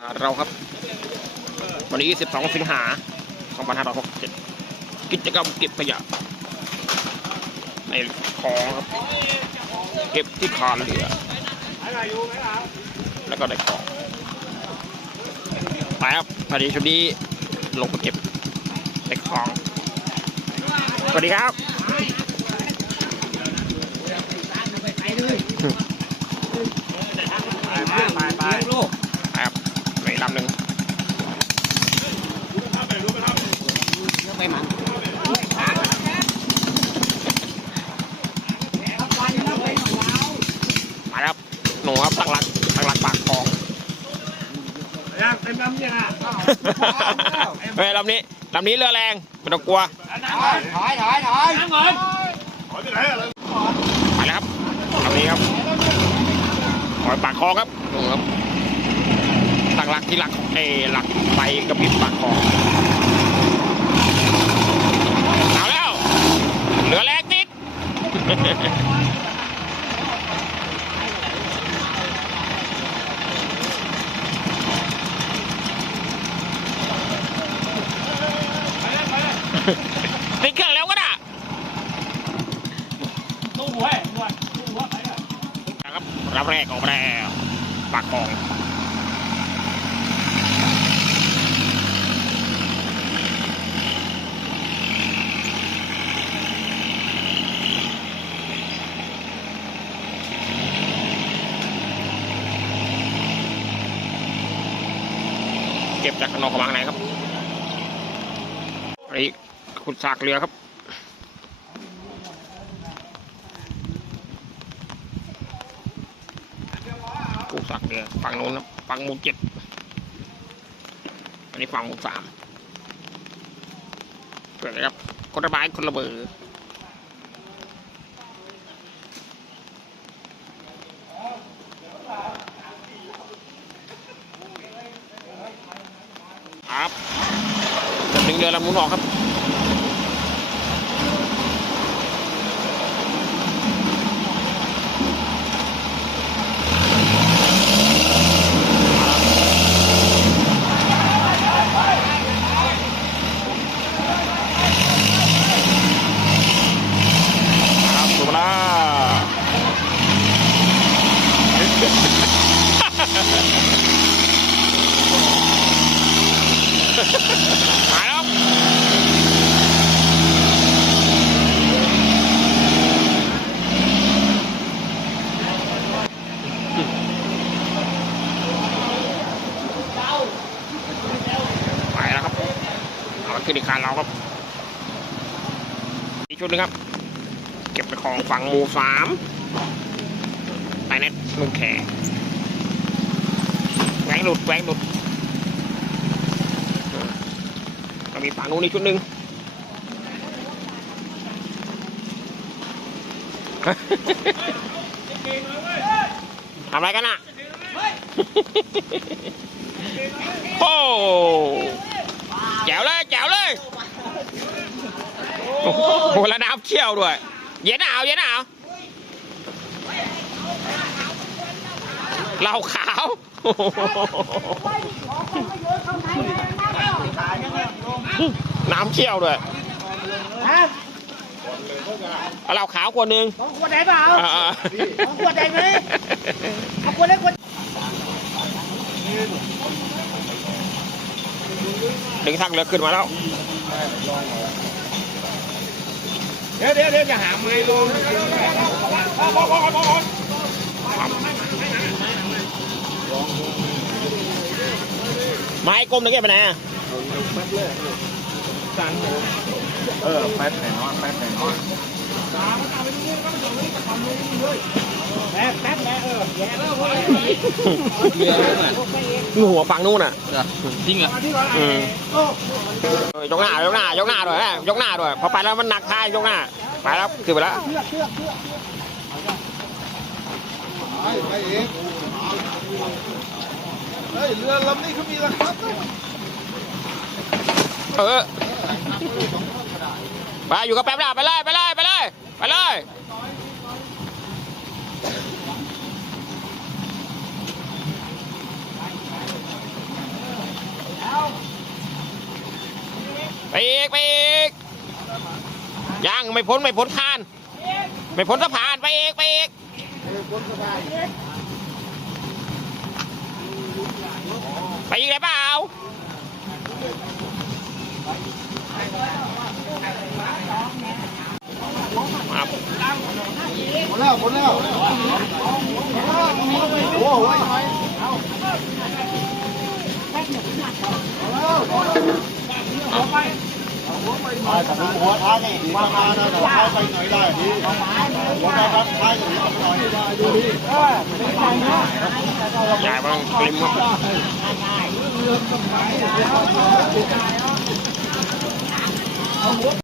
เราครับ วันนี้ 12 สิงหา 2567 กิจกรรมเก็บขยะในคลองครับ เก็บที่คานเรือแล้วก็ในคลองไปครับพอดีชุดนี้ลงไปเก็บในคลอง สวัสดีครับครับ ในลำหนึ่งมาแล้วครับ หนูครับตั้งหลักตั้งหลักปากคลองเต็มลำยังอะเฮ้ยลำนี้ลำนี้เรือแรงไม่ต้องกลัว ถอยถอยถอยนั่งก่อนไปแล้วครับลำนี้ครับหอยปากคลองครับหนูครับตั้ง หลักที่หลักเออหลักไปกระปิบปากคลองเอาแล้วเรือแรงติดติดเครื่องแล้วก็ได้ตู้หัวหัวตู้หัวไปเลยนะครับรับแรกออกมาแล้วปากกอง เก็บจากขนอกเข้ามาข้างในครับอันนี้ขุดซากเรือครับกูสักเรือฝั่งนู้นนะฝั่งหมูเจ็ดอันนี้ฝั่งหมูสามเกิดอะไรครับคนระบายคนระเบิดครับจะดึง เรือลำนู้นออกครับครับสุภามาแล้วไปแล้วครับเอาขึ้นอีกคันเราครับอีก ชุดหนึงครับ เก็บไปของฝั่งหมู่สามไปเน็ตลุงแขกแหวงหลุดแหวงหลุดเออก็มีฝั่งนู้นอีกชุดหนึ่งทำอะไรกันอะ โอ้แจ๋วเลยแจ๋วเลย โอ้โหแล้วน้ำเชี่ยวด้วย เย็นหนาวเย็นหนาวเหล้าขาวโอ้โหน้ำเชี่ยวด้วยฮะเอาเหล้าขาวขวดหนึ่งของขวดไหนเปล่าอ่าของขวดไหนไหมเอาขวดไหนขวดดึงทางเรือขึ้นมาแล้ว เดี๋ยวเดี๋ยวเดี๋ยวจะหาไม้ลงไม้กลมตะแกไปไหนอะเออแป๊ดไหนนอนแป๊ดไหนนอน แป๊บแป๊บแป๊บเออแย่แล้วเว้ยเรือเลยน่ะงูหัวฝั่งนู้นอะจริงเหรออืมยกหน้ายกหน้ายกหน้าด้วยนะยกหน้าด้วยพอไปแล้วมันหนักท้ายยกหน้าไปแล้วขึ้นไปแล้วไปเองเฮ้ยเรือลำนี้เขามีราคาตั้งเออไปอยู่กับแป๊บละไปเลยไปเลยไปเลยไปเลย อีกไปอีกยังไม่พ้นไม่พ้นคาน ไม่พ้นสะพานไปอีกไปอีกไปอีกเลยเปล่าครับหมดแล้วหมดแล้วโอ้โห หัวท้ายนี่มามานะเดี๋ยวเข้าไปหน่อยได้ดีหัวท้ายท้ายอย่างนี้ต้องหน่อยดูดิใหญ่บ้างคลิมครับ